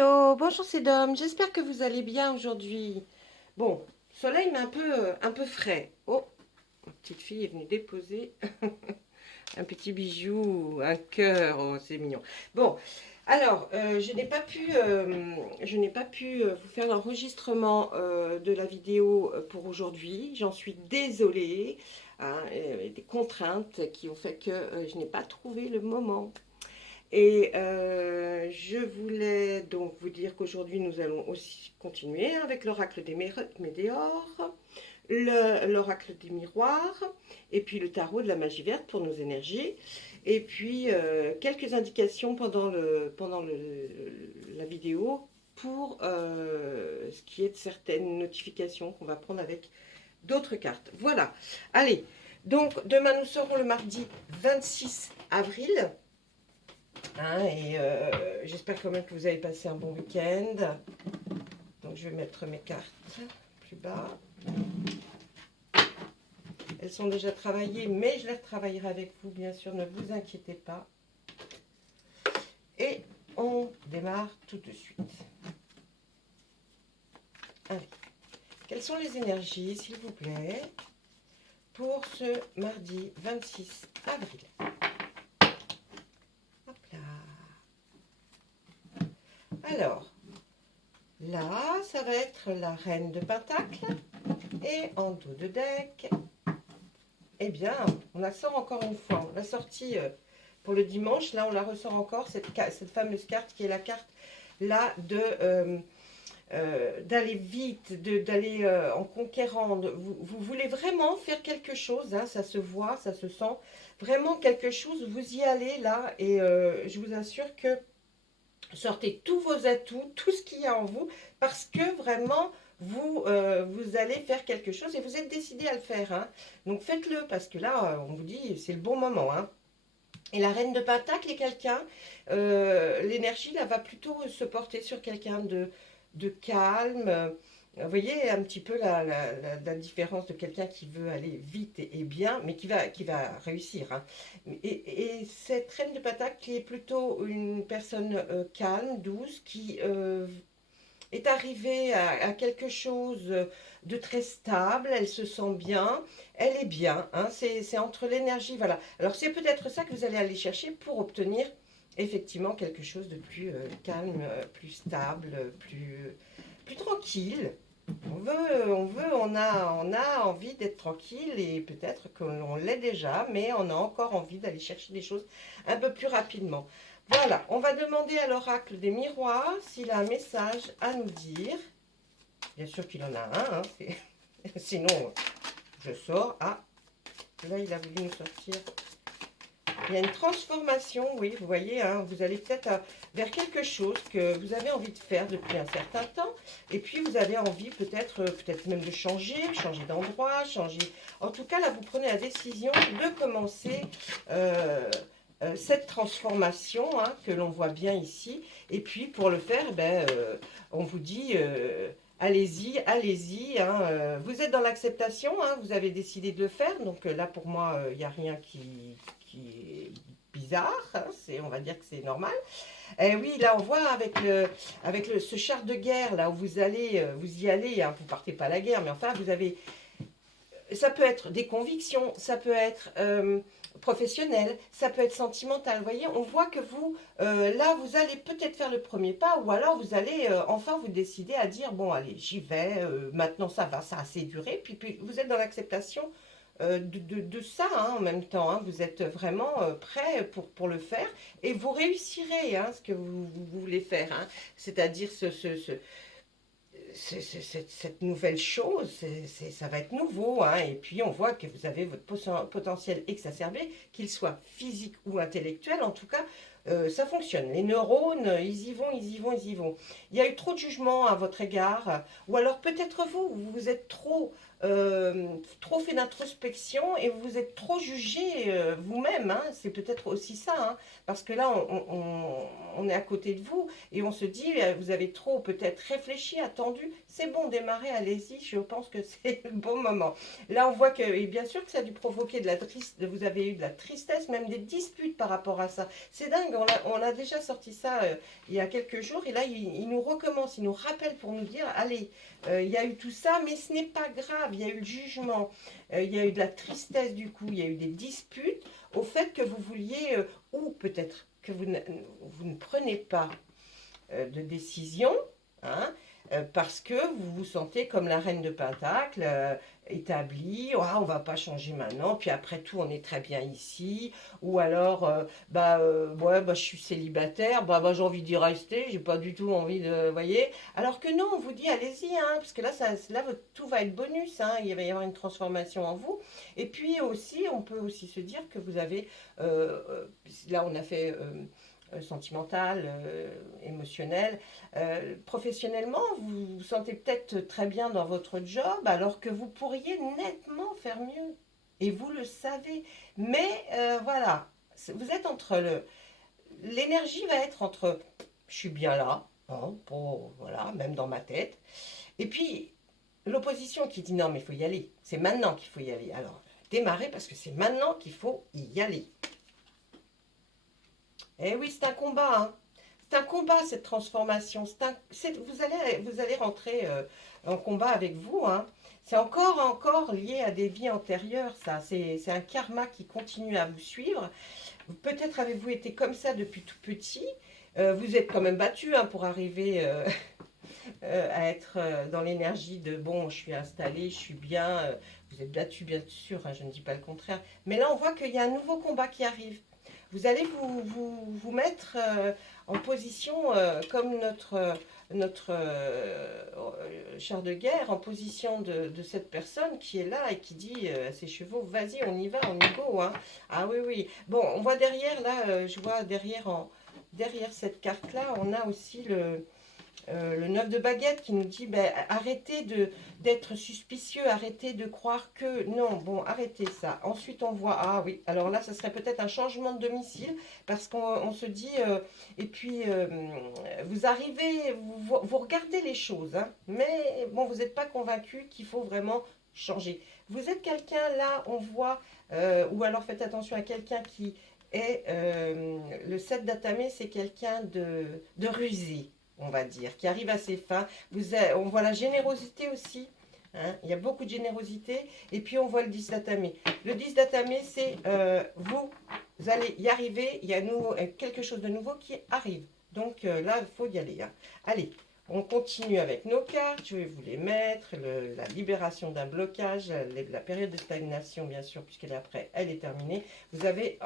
Hello, bonjour c'est Dom, j'espère que vous allez bien aujourd'hui. Bon, le soleil mais un peu frais. Oh, ma petite fille est venue déposer un petit bijou, un cœur, oh c'est mignon. Bon, alors je n'ai pas pu vous faire l'enregistrement de la vidéo pour aujourd'hui. J'en suis désolée, hein, des contraintes qui ont fait que je n'ai pas trouvé le moment. Et je voulais donc vous dire qu'aujourd'hui, nous allons aussi continuer avec l'oracle des météores, l'oracle des miroirs, et puis le tarot de la magie verte pour nos énergies, et puis quelques indications la vidéo pour ce qui est de certaines notifications qu'on va prendre avec d'autres cartes. Voilà. Allez, donc demain, nous serons le mardi 26 avril. Hein, et j'espère quand même que vous avez passé un bon week-end. Donc je vais mettre mes cartes plus bas. Elles sont déjà travaillées, mais je les retravaillerai avec vous, bien sûr, ne vous inquiétez pas. Et on démarre tout de suite. Allez. Quelles sont les énergies, s'il vous plaît, pour ce mardi 26 avril? Hop là. Alors, là, ça va être la reine de Pentacle. Et en dos de deck, eh bien, on la sort encore une fois. On l'a sortie pour le dimanche. Là, on la ressort encore, cette fameuse carte qui est la carte là d'aller vite, d'aller en conquérant. Vous voulez vraiment faire quelque chose, hein, ça se voit, ça se sent. Vraiment quelque chose, vous y allez là. Et je vous assure que sortez tous vos atouts, tout ce qu'il y a en vous, parce que vraiment, vous allez faire quelque chose et vous êtes décidé à le faire. Hein. Donc faites-le, parce que là, on vous dit, c'est le bon moment. Hein. Et la reine de Pentacle est quelqu'un, l'énergie là va plutôt se porter sur quelqu'un de calme. Vous voyez un petit peu la différence de quelqu'un qui veut aller vite et bien, mais qui va réussir. Hein. Et cette reine de Pentacle qui est plutôt une personne calme, douce, qui est arrivée à quelque chose de très stable, elle se sent bien, elle est bien, hein, c'est entre l'énergie, voilà. Alors c'est peut-être ça que vous allez aller chercher pour obtenir effectivement quelque chose de plus calme, plus stable, plus tranquille. On a envie d'être tranquille et peut-être qu'on l'est déjà, mais on a encore envie d'aller chercher des choses un peu plus rapidement. Voilà, on va demander à l'oracle des miroirs s'il a un message à nous dire. Bien sûr qu'il en a un, hein, sinon je sors. Ah, là il a voulu nous sortir. Il y a une transformation, oui, vous voyez, hein, vous allez peut-être vers quelque chose que vous avez envie de faire depuis un certain temps. Et puis vous avez envie peut-être même de changer d'endroit, changer. En tout cas, là, vous prenez la décision de commencer cette transformation hein, que l'on voit bien ici. Et puis pour le faire, ben, on vous dit allez-y, allez-y. Hein, vous êtes dans l'acceptation, hein, vous avez décidé de le faire. Donc là, pour moi, il n'y a rien qui est bizarre. Hein, on va dire que c'est normal. Et oui, là, on voit avec ce char de guerre, là où vous y allez, hein, vous partez pas à la guerre, mais enfin, vous avez ça peut être des convictions, ça peut être professionnel, ça peut être sentimental. Vous voyez, on voit que vous, là, vous allez peut-être faire le premier pas ou alors vous allez enfin vous décider à dire, bon, allez, j'y vais, maintenant ça va, ça a assez duré. Puis vous êtes dans l'acceptation de ça hein, en même temps. Hein. Vous êtes vraiment prêt pour le faire et vous réussirez hein, ce que vous voulez faire. Hein. C'est-à-dire cette nouvelle chose, ça va être nouveau. Hein, et puis on voit que vous avez votre potentiel exacerbé, qu'il soit physique ou intellectuel. En tout cas, ça fonctionne. Les neurones, ils y vont, ils y vont, ils y vont. Il y a eu trop de jugements à votre égard. Ou alors peut-être vous êtes trop trop fait d'introspection et vous êtes trop jugé vous-même, hein. C'est peut-être aussi ça, hein, parce que là, on est à côté de vous et on se dit, vous avez trop peut-être réfléchi, attendu. C'est bon, démarrez, allez-y, je pense que c'est le bon moment. Là, on voit que, et bien sûr que ça a dû provoquer de la tristesse, vous avez eu de la tristesse, même des disputes par rapport à ça. C'est dingue, on a déjà sorti ça il y a quelques jours et là, il nous recommence, il nous rappelle pour nous dire, allez, il y a eu tout ça, mais ce n'est pas grave, il y a eu le jugement, il y a eu de la tristesse du coup, il y a eu des disputes au fait que vous vouliez, ou peut-être que vous ne prenez pas de décision, hein, parce que vous vous sentez comme la reine de Pentacle, établie, ah, on va pas changer maintenant, puis après tout on est très bien ici, ou alors ouais, bah, je suis célibataire, j'ai envie d'y rester, j'ai pas du tout envie de, voyez, alors que non, on vous dit allez-y, hein, parce que là, tout va être bonus, hein, il va y avoir une transformation en vous, et puis aussi, on peut aussi se dire que vous avez, là on a fait sentimental, émotionnel. Professionnellement, vous vous sentez peut-être très bien dans votre job, alors que vous pourriez nettement faire mieux. Et vous le savez. Mais voilà, vous êtes entre le... L'énergie va être entre je suis bien là, hein, voilà, même dans ma tête. Et puis l'opposition qui dit non, mais il faut y aller. C'est maintenant qu'il faut y aller. Alors, démarrez parce que c'est maintenant qu'il faut y aller. Eh oui, c'est un combat, hein. C'est un combat, cette transformation. Vous allez rentrer en combat avec vous, hein. C'est encore lié à des vies antérieures, ça. C'est un karma qui continue à vous suivre. Peut-être avez-vous été comme ça depuis tout petit. Vous êtes quand même battu, hein, pour arriver à être dans l'énergie de bon, je suis installé, je suis bien. Vous êtes battu, bien sûr, hein, je ne dis pas le contraire. Mais là, on voit qu'il y a un nouveau combat qui arrive. Vous allez vous mettre en position comme notre char de guerre, en position de cette personne qui est là et qui dit à ses chevaux, vas-y, on y va, on y go, hein. Ah oui, oui. Bon, on voit derrière, là, je vois derrière cette carte-là, on a aussi le 9 de baguette qui nous dit arrêtez d'être suspicieux, arrêtez de croire que non, bon, arrêtez ça. Ensuite, on voit, ah oui, alors là, ça serait peut-être un changement de domicile parce qu'on se dit, et puis vous arrivez, vous regardez les choses, hein, mais bon, vous n'êtes pas convaincu qu'il faut vraiment changer. Vous êtes quelqu'un là, on voit, ou alors faites attention à quelqu'un qui est, le 7 d'Atamé, c'est quelqu'un de rusé, on va dire, qui arrive à ses fins. On voit la générosité aussi, hein, il y a beaucoup de générosité. Et puis on voit le 10 d'atamé. Le 10 d'atamé, c'est vous allez y arriver, il y a quelque chose de nouveau qui arrive. Donc là, il faut y aller, hein. Allez, on continue avec nos cartes. Je vais vous les mettre. La libération d'un blocage, la période de stagnation, bien sûr, puisqu'elle est après, elle est terminée. Vous avez,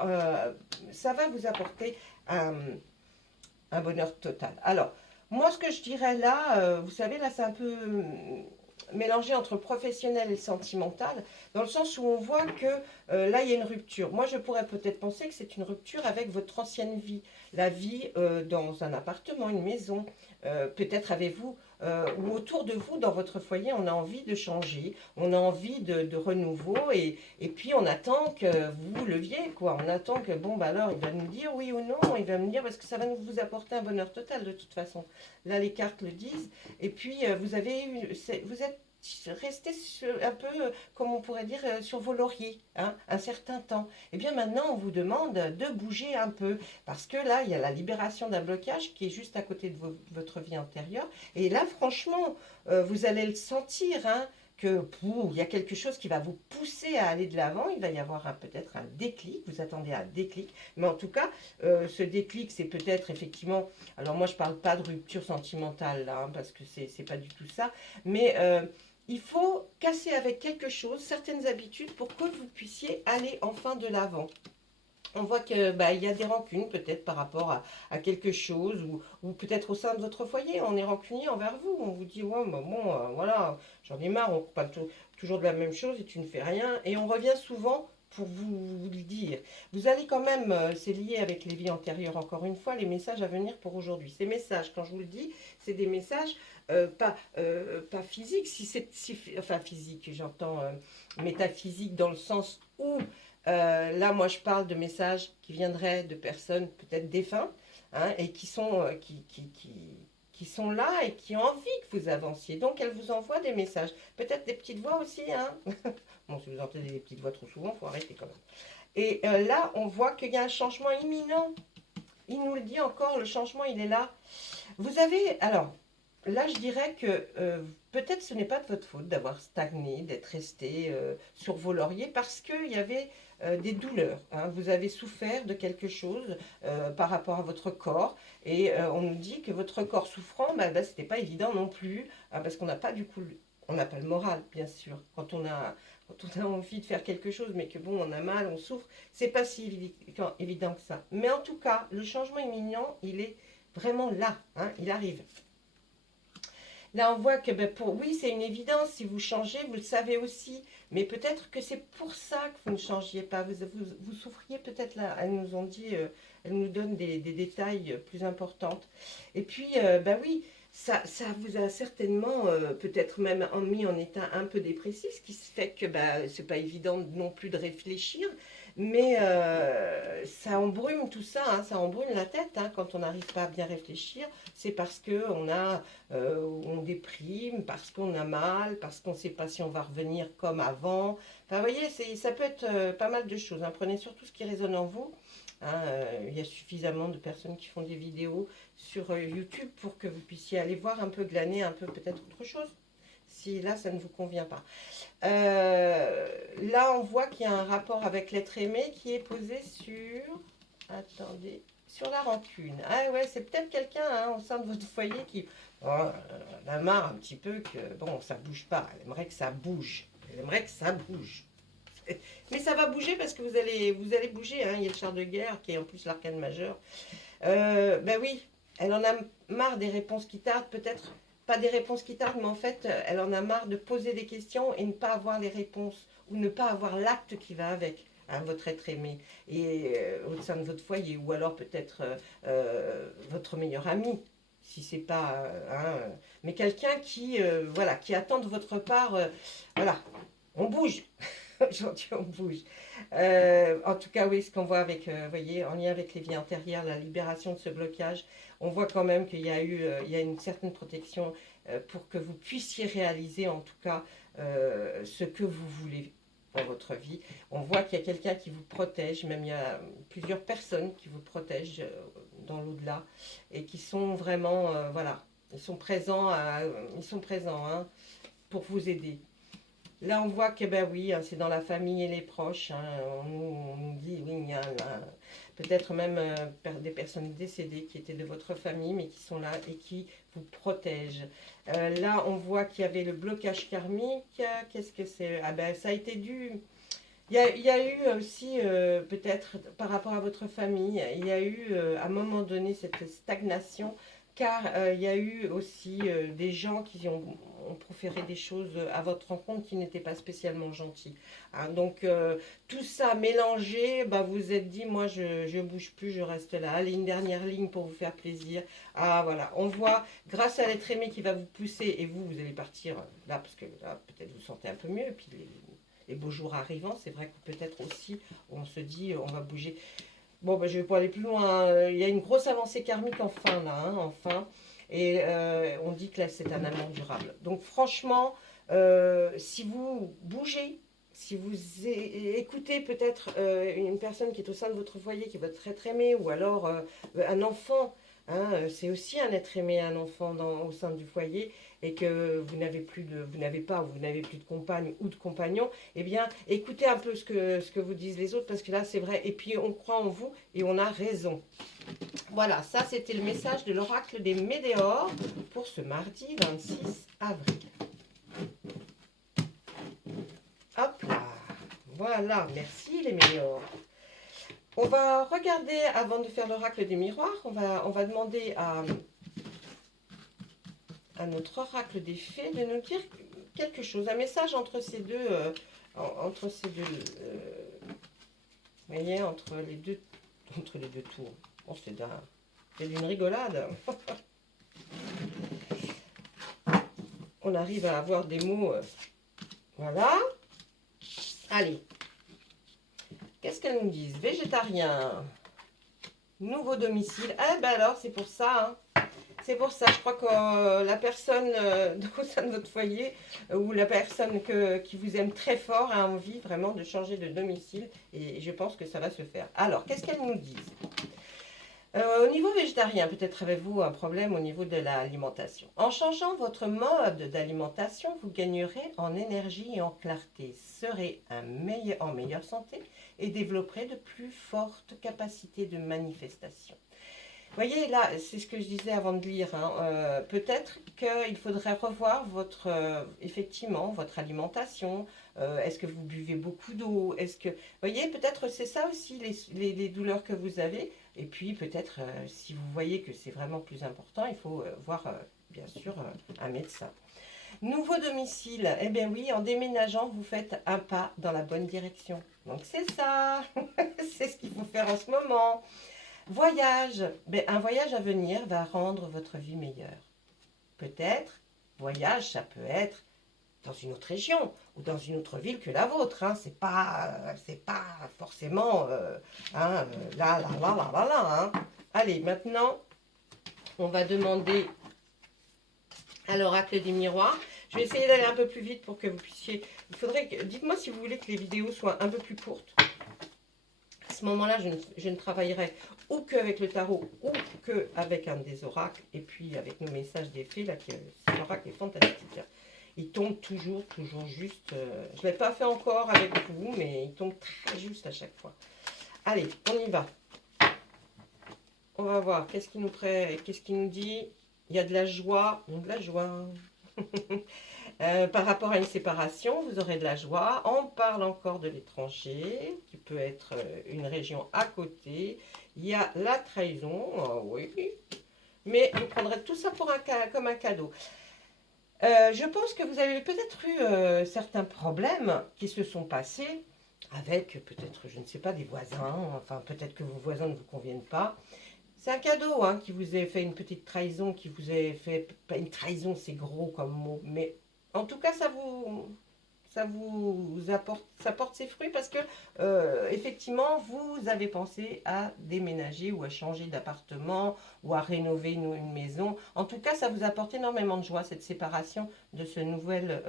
ça va vous apporter un bonheur total. Alors, moi, ce que je dirais là, vous savez, là, c'est un peu mélangé entre professionnel et sentimental, dans le sens où on voit que là, il y a une rupture. Moi, je pourrais peut-être penser que c'est une rupture avec votre ancienne vie, la vie dans un appartement, une maison. Peut-être avez-vous, ou autour de vous, dans votre foyer, on a envie de changer, on a envie de renouveau, et puis on attend que vous leviez, quoi. On attend que, bon, bah alors, il va nous dire oui ou non, il va me dire, parce que ça va vous apporter un bonheur total, de toute façon. Là, les cartes le disent, et puis vous êtes resté un peu, comme on pourrait dire, sur vos lauriers, hein, un certain temps. Et bien maintenant, on vous demande de bouger un peu, parce que là, il y a la libération d'un blocage qui est juste à côté de votre vie antérieure. Et là, franchement, vous allez le sentir, hein, que il y a quelque chose qui va vous pousser à aller de l'avant. Il va y avoir peut-être un déclic, vous attendez un déclic, mais en tout cas, ce déclic, c'est peut-être effectivement, alors moi je parle pas de rupture sentimentale là, hein, parce que c'est pas du tout ça, mais il faut casser avec quelque chose, certaines habitudes, pour que vous puissiez aller enfin de l'avant. On voit que il y a des rancunes peut-être par rapport à quelque chose, ou peut-être au sein de votre foyer, on est rancunier envers vous. On vous dit, ouais, bah bon, voilà, j'en ai marre, on parle toujours de la même chose et tu ne fais rien. Et on revient souvent pour vous le dire. Vous allez quand même, c'est lié avec les vies antérieures, encore une fois, les messages à venir pour aujourd'hui. Ces messages, quand je vous le dis, c'est des messages pas physiques, enfin physique, j'entends métaphysique dans le sens où, là, moi, je parle de messages qui viendraient de personnes peut-être défuntes, hein, et qui sont, qui sont là et qui ont envie que vous avanciez. Donc, elles vous envoient des messages. Peut-être des petites voix aussi, hein. Bon, si vous entendez des petites voix trop souvent, il faut arrêter quand même. Et là, on voit qu'il y a un changement imminent. Il nous le dit encore, le changement, il est là. Vous avez, alors, là, je dirais que peut-être ce n'est pas de votre faute d'avoir stagné, d'être resté sur vos lauriers parce qu'il y avait des douleurs, hein. Vous avez souffert de quelque chose par rapport à votre corps et on nous dit que votre corps souffrant, bah, ce n'était pas évident non plus, hein, parce qu'on n'a pas du coup, on n'a pas le moral, bien sûr, quand on a envie de faire quelque chose, mais que bon, on a mal, on souffre, c'est pas si évident que ça. Mais en tout cas, le changement imminent, il est vraiment là, hein, il arrive. Là, on voit que, ben, oui, c'est une évidence, si vous changez, vous le savez aussi, mais peut-être que c'est pour ça que vous ne changiez pas, vous souffriez peut-être là, elles nous ont dit, elles nous donnent des détails plus importants. Et puis, ben oui, ça vous a certainement peut-être même mis en état un peu dépressif, ce qui fait que ben, c'est pas évident non plus de réfléchir, mais ça embrume tout ça, hein, ça embrume la tête, hein, quand on n'arrive pas à bien réfléchir, c'est parce qu'on on déprime, parce qu'on a mal, parce qu'on ne sait pas si on va revenir comme avant. Enfin, vous voyez, ça peut être pas mal de choses, hein. Prenez surtout ce qui résonne en vous. Hein, il y a suffisamment de personnes qui font des vidéos sur YouTube pour que vous puissiez aller voir un peu, glaner un peu peut-être autre chose, si là ça ne vous convient pas. Là on voit qu'il y a un rapport avec l'être aimé qui est posé sur, attendez, sur la rancune. Ah ouais, c'est peut-être quelqu'un, hein, au sein de votre foyer qui elle a marre un petit peu que, bon, ça bouge pas, elle aimerait que ça bouge, elle aimerait que ça bouge. Mais ça va bouger parce que vous allez bouger, hein. Il y a le char de guerre qui est en plus l'arcane majeur. Ben oui, elle en a marre des réponses qui tardent, peut-être pas des réponses qui tardent, mais en fait, elle en a marre de poser des questions et ne pas avoir les réponses ou ne pas avoir l'acte qui va avec, hein, votre être aimé et au sein de votre foyer, ou alors peut-être votre meilleur ami, si c'est pas, hein, mais quelqu'un qui, voilà, qui attend de votre part, voilà, on bouge. Aujourd'hui, on bouge. En tout cas, oui, ce qu'on voit avec, voyez, en lien avec les vies antérieures, la libération de ce blocage, on voit quand même qu'il y a eu, il y a une certaine protection pour que vous puissiez réaliser, en tout cas, ce que vous voulez dans votre vie. On voit qu'il y a quelqu'un qui vous protège, même il y a plusieurs personnes qui vous protègent dans l'au-delà et qui sont vraiment, voilà, ils sont présents, hein, pour vous aider. Là, on voit que, ben oui, hein, c'est dans la famille et les proches, hein. On nous dit, oui, il y a peut-être même des personnes décédées qui étaient de votre famille, mais qui sont là et qui vous protègent. Là, on voit qu'il y avait le blocage karmique. Qu'est-ce que c'est? Ah ben, ça a été dû... Il y a eu aussi, peut-être par rapport à votre famille, il y a eu à un moment donné cette stagnation, car il y a eu aussi des gens qui ont proféré des choses à votre rencontre qui n'étaient pas spécialement gentils, hein. Donc tout ça mélangé, bah, vous vous êtes dit, moi je bouge plus, je reste là. Allez, une dernière ligne pour vous faire plaisir. Ah voilà, on voit, grâce à l'être aimé qui va vous pousser, et vous allez partir là, parce que là peut-être vous sentez un peu mieux, et puis les beaux jours arrivant, c'est vrai que peut-être aussi, on se dit, on va bouger. Bon, ben, je vais pas aller plus loin. Il y a une grosse avancée karmique enfin, là, hein, enfin. Et on dit que là, c'est un amour durable. Donc, franchement, si vous bougez, si vous écoutez peut-être une personne qui est au sein de votre foyer, qui est votre être aimé, ou alors un enfant, hein, c'est aussi un être aimé, un enfant au sein du foyer, et que vous n'avez pas, ou vous n'avez plus de compagne ou de compagnon, eh bien, écoutez un peu ce que vous disent les autres, parce que là, c'est vrai, et puis on croit en vous, et on a raison. Voilà, ça, c'était le message de l'oracle des Médéors pour ce mardi 26 avril. Hop là, voilà, merci les Médéors. On va regarder, avant de faire l'oracle des miroirs, on va demander à notre oracle des fées de nous dire quelque chose, un message entre ces deux Vous voyez, entre les deux tours. Bon, c'est d'une rigolade. On arrive à avoir des mots. Voilà. Allez. Qu'est-ce qu'elles nous disent? Végétarien. Nouveau domicile. Ah ben alors, c'est pour ça. Hein. C'est pour ça. Je crois que la personne au sein de votre foyer ou la personne qui vous aime très fort a envie vraiment de changer de domicile. Et je pense que ça va se faire. Alors, qu'est-ce qu'elles nous disent? Au niveau végétarien, peut-être avez-vous un problème au niveau de l'alimentation. En changeant votre mode d'alimentation, vous gagnerez en énergie et en clarté, serez en meilleure santé et développerez de plus fortes capacités de manifestation. Vous voyez, là, c'est ce que je disais avant de lire. Hein, peut-être qu'il faudrait revoir effectivement, votre alimentation. Est-ce que vous buvez beaucoup d'eau? Est-ce que, vous voyez, peut-être c'est ça aussi les douleurs que vous avez. Et puis peut-être, si vous voyez que c'est vraiment plus important, il faut voir, bien sûr, un médecin. Nouveau domicile, eh bien oui, en déménageant, vous faites un pas dans la bonne direction. Donc c'est ça, c'est ce qu'il faut faire en ce moment. Voyage, ben, un voyage à venir va rendre votre vie meilleure. Peut-être, voyage, ça peut être dans une autre région ou dans une autre ville que la vôtre. Hein. C'est pas forcément là. Hein. Allez, maintenant, on va demander à l'oracle des miroirs. Je vais essayer d'aller un peu plus vite pour que vous puissiez... Dites-moi si vous voulez que les vidéos soient un peu plus courtes. À ce moment-là, je ne travaillerai ou qu'avec le tarot ou qu'avec un des oracles. Et puis avec nos messages des fées, là, cet oracle est fantastique. Il tombe toujours juste. Je ne l'ai pas fait encore avec vous, mais il tombe très juste à chaque fois. Allez, on y va. On va voir. Qu'est-ce qu'il nous dit? Il y a de la joie. De la joie. Par rapport à une séparation, vous aurez de la joie. On parle encore de l'étranger, qui peut être une région à côté. Il y a la trahison, oui. Mais vous prendrez tout ça comme un cadeau. Je pense que vous avez peut-être eu certains problèmes qui se sont passés avec peut-être, je ne sais pas, des voisins. Enfin, peut-être que vos voisins ne vous conviennent pas. C'est un cadeau qui vous a fait une petite trahison, qui vous a fait... Pas une trahison, c'est gros comme mot, mais en tout cas, ça porte ses fruits parce que, effectivement, vous avez pensé à déménager ou à changer d'appartement ou à rénover une maison. En tout cas, ça vous apporte énormément de joie, cette séparation de ce nouvel...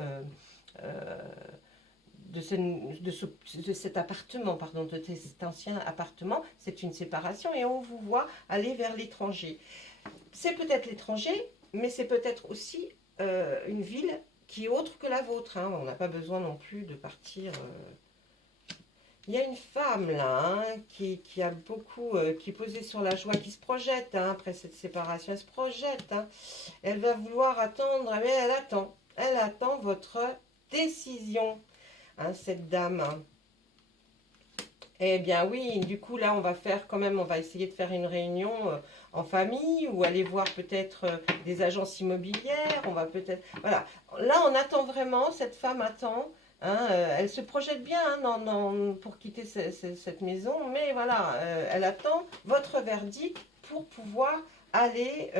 de cet appartement, pardon, de cet ancien appartement. C'est une séparation et on vous voit aller vers l'étranger. C'est peut-être l'étranger, mais c'est peut-être aussi une ville qui est autre que la vôtre. Hein. On n'a pas besoin non plus de partir. Il y a une femme là qui a beaucoup, qui est posée sur la joie, qui se projette après cette séparation. Elle se projette. Elle va vouloir attendre, mais elle attend. Elle attend votre décision. Cette dame. Eh bien oui, du coup là on va faire quand même, on va essayer de faire une réunion en famille ou aller voir peut-être des agences immobilières, on va peut-être, voilà. Là on attend vraiment, cette femme attend, elle se projette bien pour quitter cette maison, mais voilà, elle attend votre verdict pour pouvoir aller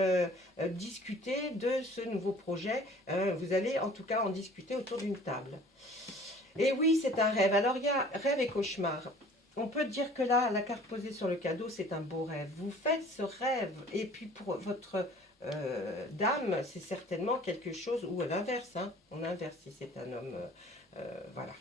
discuter de ce nouveau projet. Vous allez en tout cas en discuter autour d'une table. Et oui, c'est un rêve. Alors, il y a rêve et cauchemar. On peut dire que là, la carte posée sur le cadeau, c'est un beau rêve. Vous faites ce rêve. Et puis, pour votre dame, c'est certainement quelque chose, ou à l'inverse, on inverse si c'est un homme. Voilà.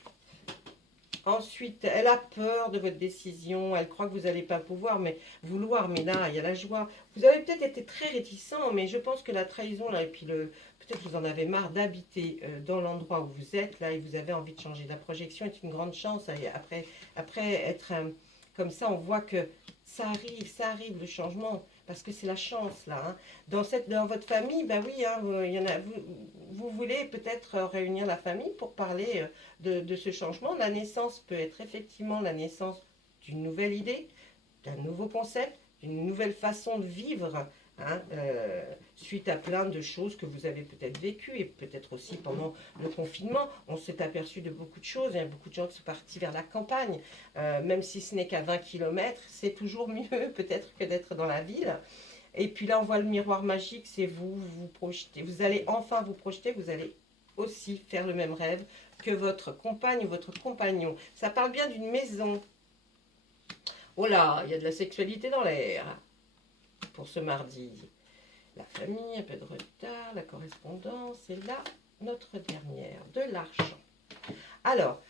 Ensuite, elle a peur de votre décision. Elle croit que vous n'allez pas vouloir. Mais là, il y a la joie. Vous avez peut-être été très réticent, mais je pense que la trahison, là, et puis peut-être que vous en avez marre d'habiter dans l'endroit où vous êtes, là, et vous avez envie de changer. La projection est une grande chance. Et après être comme ça, on voit que ça arrive le changement, parce que c'est la chance, là. Dans votre famille, ben oui, vous voulez peut-être réunir la famille pour parler de ce changement. La naissance peut être effectivement la naissance d'une nouvelle idée, d'un nouveau concept, d'une nouvelle façon de vivre hein, suite à plein de choses que vous avez peut-être vécues et peut-être aussi pendant le confinement. On s'est aperçu de beaucoup de choses. Il y a beaucoup de gens qui sont partis vers la campagne, même si ce n'est qu'à 20 km, c'est toujours mieux peut-être que d'être dans la ville. Et puis là, on voit le miroir magique, c'est vous, vous projetez. Vous allez enfin vous projeter, vous allez aussi faire le même rêve que votre compagne ou votre compagnon. Ça parle bien d'une maison. Oh là, il y a de la sexualité dans l'air pour ce mardi. La famille, un peu de retard, la correspondance, et là, notre dernière, de l'argent. Alors,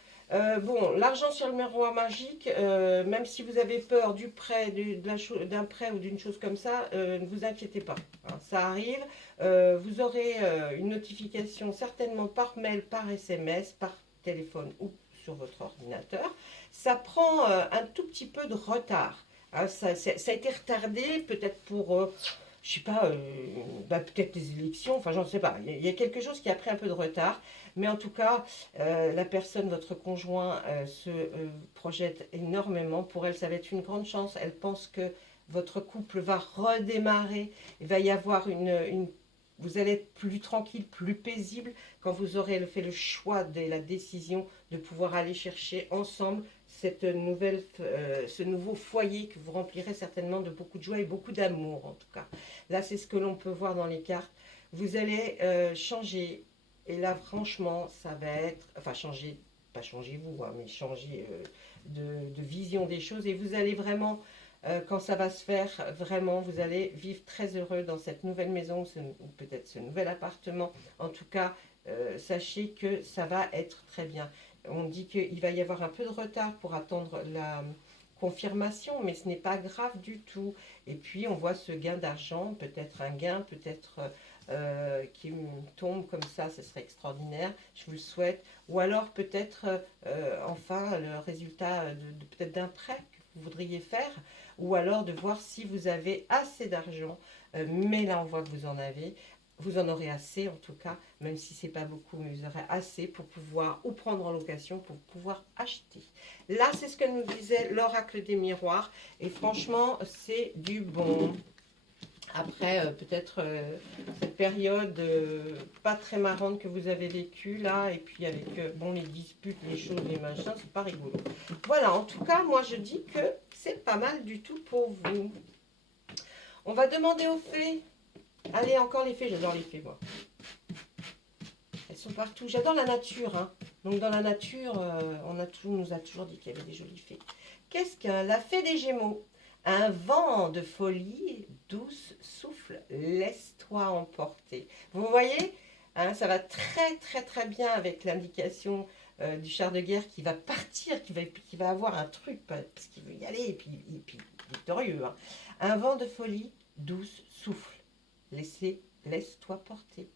bon, l'argent sur le miroir magique, même si vous avez peur du prêt, d'un prêt ou d'une chose comme ça, ne vous inquiétez pas, hein, ça arrive. Vous aurez une notification certainement par mail, par SMS, par téléphone ou sur votre ordinateur. Ça prend un tout petit peu de retard. Hein, ça a été retardé peut-être pour je sais pas, peut-être les élections, enfin j'en sais pas. Il y a quelque chose qui a pris un peu de retard, mais en tout cas, la personne, votre conjoint, se projette énormément. Pour elle, ça va être une grande chance. Elle pense que votre couple va redémarrer. Il va y avoir vous allez être plus tranquille, plus paisible quand vous aurez fait le choix de la décision de pouvoir aller chercher ensemble ce nouveau foyer que vous remplirez certainement de beaucoup de joie et beaucoup d'amour en tout cas. Là, c'est ce que l'on peut voir dans les cartes. Vous allez changer. Et là, franchement, ça va être... Enfin, changer, pas changer vous, hein, mais changer de vision des choses. Et vous allez vraiment, quand ça va se faire, vraiment, vous allez vivre très heureux dans cette nouvelle maison ou peut-être ce nouvel appartement. En tout cas, sachez que ça va être très bien. On dit qu'il va y avoir un peu de retard pour attendre la confirmation, mais ce n'est pas grave du tout. Et puis, on voit ce gain d'argent, peut-être un gain, peut-être qui me tombe comme ça, ce serait extraordinaire, je vous le souhaite. Ou alors, peut-être, enfin, le résultat peut-être d'un prêt que vous voudriez faire, ou alors de voir si vous avez assez d'argent. Mais là, on voit que vous en avez. Vous en aurez assez en tout cas, même si c'est pas beaucoup, mais vous aurez assez pour pouvoir ou prendre en location pour pouvoir acheter. Là, c'est ce que nous disait l'oracle des miroirs. Et franchement, c'est du bon. Après, peut-être cette période pas très marrante que vous avez vécue là, et puis avec bon, les disputes, les choses, les machins, c'est pas rigolo. Voilà, en tout cas, moi je dis que c'est pas mal du tout pour vous. On va demander aux fées. Allez, encore les fées, j'adore les fées, moi. Elles sont partout. J'adore la nature. Hein. Donc, dans la nature, on nous a toujours dit qu'il y avait des jolies fées. Qu'est-ce que la fée des Gémeaux? Un vent de folie douce souffle. Laisse-toi emporter. Vous voyez, hein, ça va très, très, très bien avec l'indication du char de guerre qui va partir, qui va avoir un truc, parce qu'il veut y aller, et puis victorieux. Hein. Un vent de folie douce souffle. Laisse-toi porter.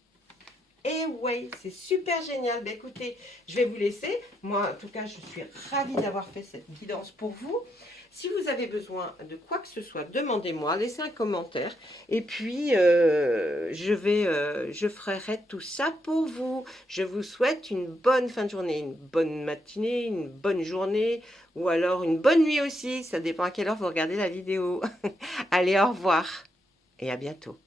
Et ouais, c'est super génial. Ben écoutez, je vais vous laisser. Moi, en tout cas, je suis ravie d'avoir fait cette guidance pour vous. Si vous avez besoin de quoi que ce soit, demandez-moi, laissez un commentaire. Et puis, je ferai tout ça pour vous. Je vous souhaite une bonne fin de journée, une bonne matinée, une bonne journée, ou alors une bonne nuit aussi. Ça dépend à quelle heure vous regardez la vidéo. Allez, au revoir et à bientôt.